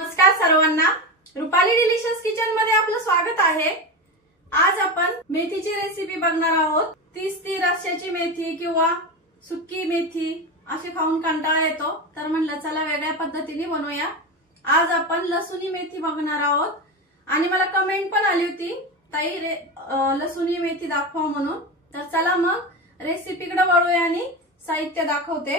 नमस्कार सर्वांना, Rupali delicious kitchen मध्ये आपलं स्वागत आहे। आज आपण मेथीची रेसिपी बघणार आहोत। ती रस्स्याची मेथी किंवा सुकी मेथी अशी खाऊन कंटाळा येतो, तर म्हणलं चला वेगळ्या पद्धतीने बनवूया। आज आपण लसुणी मेथी बघणार आहोत आणि मला कमेंट पण आली होती ताई लसुणी मेथी दाखवा म्हणून। तर चला मग रेसिपीकडे वळूया आणि साहित्य दाखवते।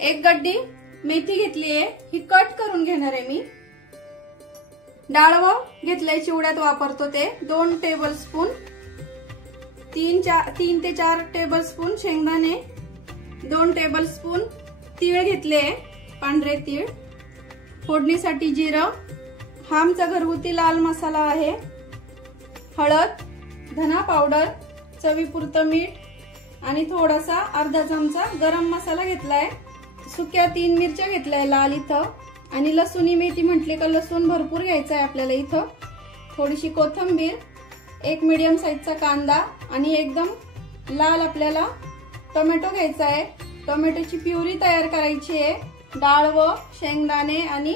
एक गड्डी मेथी घेतली आहे, ही कट करून घेणार आहे मी। डाळव घेतलंय, चिवड्यात वापरतो ते 2 टेबलस्पून, 3 ते 4 टेबलस्पून शेंगदाणे, 2 टेबलस्पून तीळ घेतले, पांढरे तीळ, फोडणीसाठी जिरं, हा आमचा घरगुती लाल मसाला आहे, हळद, धना पावडर, चवीपुरतं मीठ आणि थोडासा अर्धा चमचा गरम मसाला घेतलाय। सुक्या 3 मिरच्या घेतल्या लाल इथं, आणि लसुणी मेथी म्हटले का लसूण भरपूर घ्यायचा आहे आपल्याला इथं। थोडीशी कोथिंबीर, एक मीडियम साईजचा कांदा आणि एकदम लाल आपल्याला टोमॅटो घ्यायचा आहे। टोमॅटोची प्युरी तयार करायची आहे। डाळ व शेंगदाणे आणि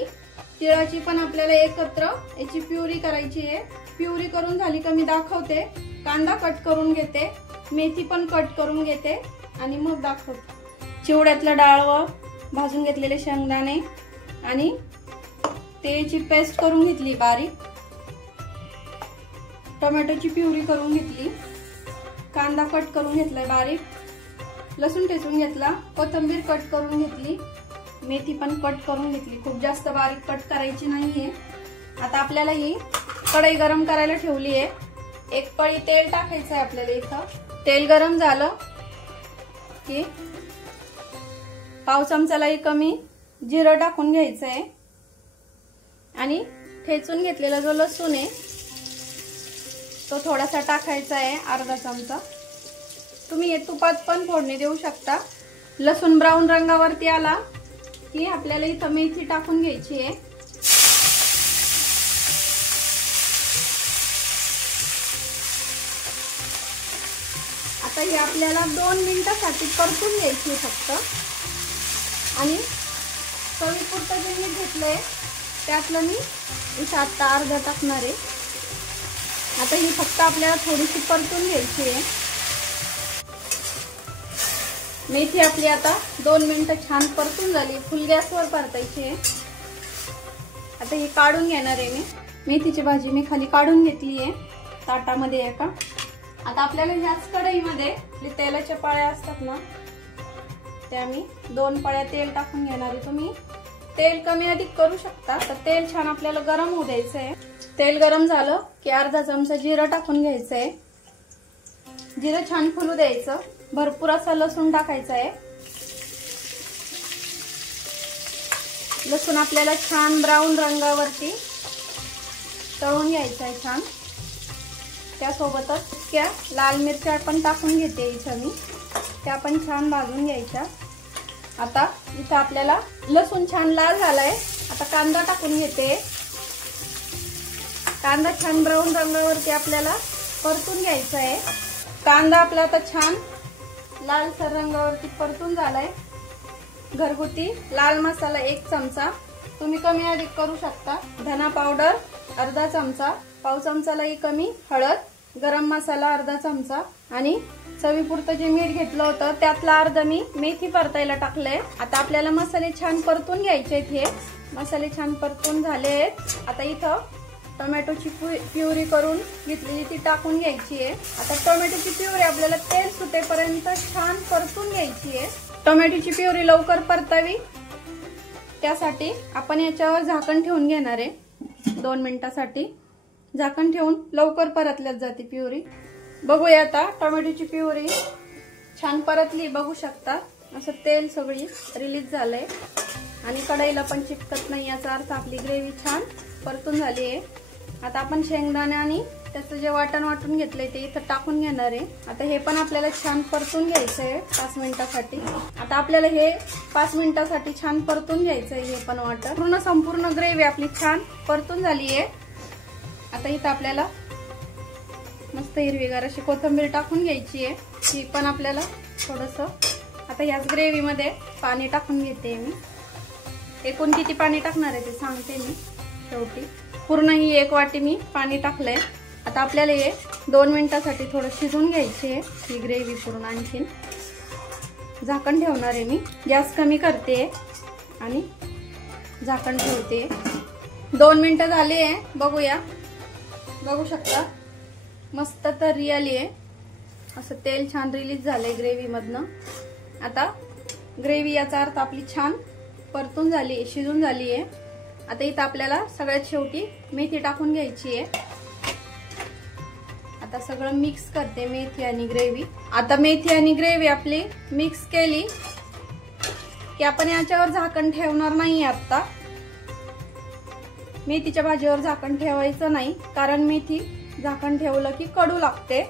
तिळाची पण आपल्याला एकत्र याची प्युरी करायची आहे। प्युरी करून झाली का मी दाखवते। कांदा कट करून घेते, मेथी पण कट करून घेते आणि मग दाखवते। चिवड्यातलं डाळ व भाजून घेतलेले शेंगदाणे आणि तिळाची पेस्ट करून घेतली बारीक, टोमॅटोची प्युरी करून घेतली, कांदा कट करून घेतलाय बारीक, लसूण ठेचून घेतला, कोथिंबीर कट करून घेतली, मेथी पण कट करून घेतली। खूप जास्त बारीक कट करायची नाहीये। आता आपल्याला ही कढई गरम करायला ठेवली आहे। एक पळी तेल टाकायचं आहे आपल्याला इथं। तेल गरम झालं की पाव चमचालाही कमी जिरं टाकून घ्यायचं आहे आणि ठेचून घेतलेला जो लसूण आहे तो थोडासा टाकायचा आहे, अर्धा चमचा। तुम्ही तुपात पण फोडणी देऊ शकता। लसूण ब्राऊन रंगावरती आला की आपल्याला इथं मेथी टाकून घ्यायची आहे। आता ही आपल्याला 2 मिनिटांसाठी परतून घ्यायची फक्त, आणि चवीपुरतं जे मी घेतलंय त्यातलं मी इथं आता अर्धा टाकणार आहे। आता ही फक्त आपल्याला थोडीशी परतून घ्यायची आहे। मेथी आपली आता 2 मिनिटं छान परतून झाली, फुल गॅसवर परतायची आहे। आता ही काढून घेणार आहे मी। मेथीची भाजी मी खाली काढून घेतली आहे ताटामध्ये एका। आता आपल्याला ह्याच कढईमध्ये तेलाच्या पळ्या असतात ना, त्या मी 2 पळ्या तेल टाकून घेणार आहे। तुम्ही तेल कमी अधिक करू शकता। तर तेल छान आपल्याला गरम होऊ द्यायचं आहे। तेल गरम झालं की अर्धा चमचा जिरं टाकून घ्यायचं आहे। जिरं छान फुलू द्यायचं। भरपूर असा लसूण टाकायचा आहे। लसूण आपल्याला छान ब्राऊन रंगावरती तळून घ्यायचा आहे छान। त्यासोबतच त्या लाल मिरच्या पण टाकून घेते इथं मी, त्या पण छान भाजून घ्यायच्या। आता इथं आपल्याला लसूण छान लाल झालाय। आता कांदा टाकून घेते। कांदा छान ब्राऊन रंगावरती आपल्याला परतून घ्यायचा आहे। कांदा आपला आता छान लालसर रंगावरती परतून झालाय। घरगुती लाल मसाला 1 चमचा, तुम्ही कमी अधिक करू शकता। धना पावडर अर्धा चमचा, पाव चमचालाही कमी हळद, गरम मसाला अर्धा चमचा आणि चवीपुरतं जे मीठ घेतलं होतं त्यातला अर्धा मी मेथी परतायला टाकलंय। आता आपल्याला मसाले छान परतून घ्यायचे आहेत। हे मसाले छान परतून झाले आहेत। आता इथं टोमॅटोची प्युरी करून घेतलेली ती टाकून घ्यायची आहे। आता टोमॅटोची प्युरी आपल्याला तेल सुटेपर्यंत छान परतून घ्यायची आहे। टोमॅटोची प्युरी लवकर परतावी त्यासाठी आपण याच्यावर झाकण ठेवून घेणार आहे। 2 मिनिटांसाठी झाकण ठेवून लवकर परतल्यात जाते प्युरी। बघूया आता टोमॅटोची प्युरी छान परतली, बघू शकता असं तेल सगळी रिलीज झालंय आणि कढईला पण चिपकत नाही, याचा अर्थ आपली ग्रेव्ही छान परतून झाली आहे। आता आपण शेंगदाणे आणि त्याचं जे वाटण वाटून घेतलंय ते इथं टाकून घेणार आहे। आता हे पण आपल्याला छान परतून घ्यायचं आहे 5 मिनिटांसाठी। आता आपल्याला हे 5 मिनिटांसाठी छान परतून घ्यायचं आहे हे पण वाटण। संपूर्ण ग्रेव्ही आपली छान परतून झाली आहे। आता इथं आपल्याला मस्त हिरवीगार अशी कोथिंबीर टाकून घ्यायची आहे। ही पण आपल्याला थोडंसं आता याच ग्रेव्ही मध्ये पाणी टाकून घेते मी। एकूण किती पाणी टाकणार आहे ते सांगते मी शेवटी। पूर्ण ही 1 वाटी मी पाणी टाकलंय। आता आपल्याला हे 2 मिनिटासाठी थोडं शिजून घ्यायची आहे ही ग्रेव्ही पूर्ण। आणखीन झाकण ठेवणार आहे मी, गॅस कमी करते आणि झाकण ठेवते। 2 मिनिटं झाली आहे, बघूया। बघू शकता मस्त तर्री आली आहे, असं तेल छान रिलीज झालंय ग्रेव्ही मधनं। आता ग्रेव्ही याचा अर्थ आपली छान परतून झाली, शिजून झाली आहे। आता इथं आपल्याला सगळ्यात शेवटी मेथी टाकून घ्यायची आहे। आता सगळं मिक्स करते मेथी आणि ग्रेव्ही। आता मेथी आणि ग्रेव्ही आपली मिक्स केली की आपण याच्यावर झाकण ठेवणार नाही। आता मेथीच्या भाजीवर झाकण ठेवायचं नाही, कारण मेथी झाकण ठेवलं की कडू लागते।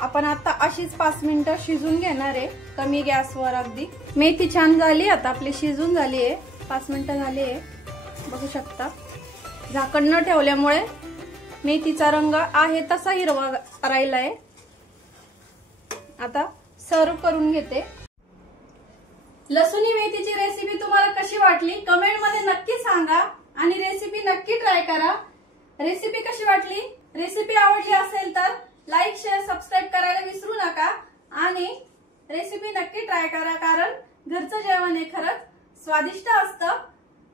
आपण आता अशीच 5 मिनिटं शिजून घेणार आहे कमी गॅसवर अगदी। मेथी छान झाली, आता आपली शिजून झाली आहे, 5 मिनिटं झाली आहे, बघू शकता। झाकण न ठेवल्यामुळे मेथीचा रंग आहे तसा हिरवा राहिलाय। आता सर्व करून घेते। लसूणी मेथीची रेसिपी तुम्हाला कशी वाटली कमेंट मध्ये नक्की सांगा आणि रेसिपी नक्की ट्राय करा। रेसिपी कशी वाटली, रेसिपी आवडली असेल तर लाईक शेअर सबस्क्राईब करायला विसरू नका आणि रेसिपी नक्की ट्राय करा, कारण घरचं जेवण हे खरंच स्वादिष्ट असतं।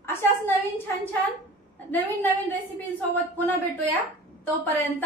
अशाच नवीन छान नवीन रेसिपींसोबत पुन्हा भेटूया, तोपर्यंत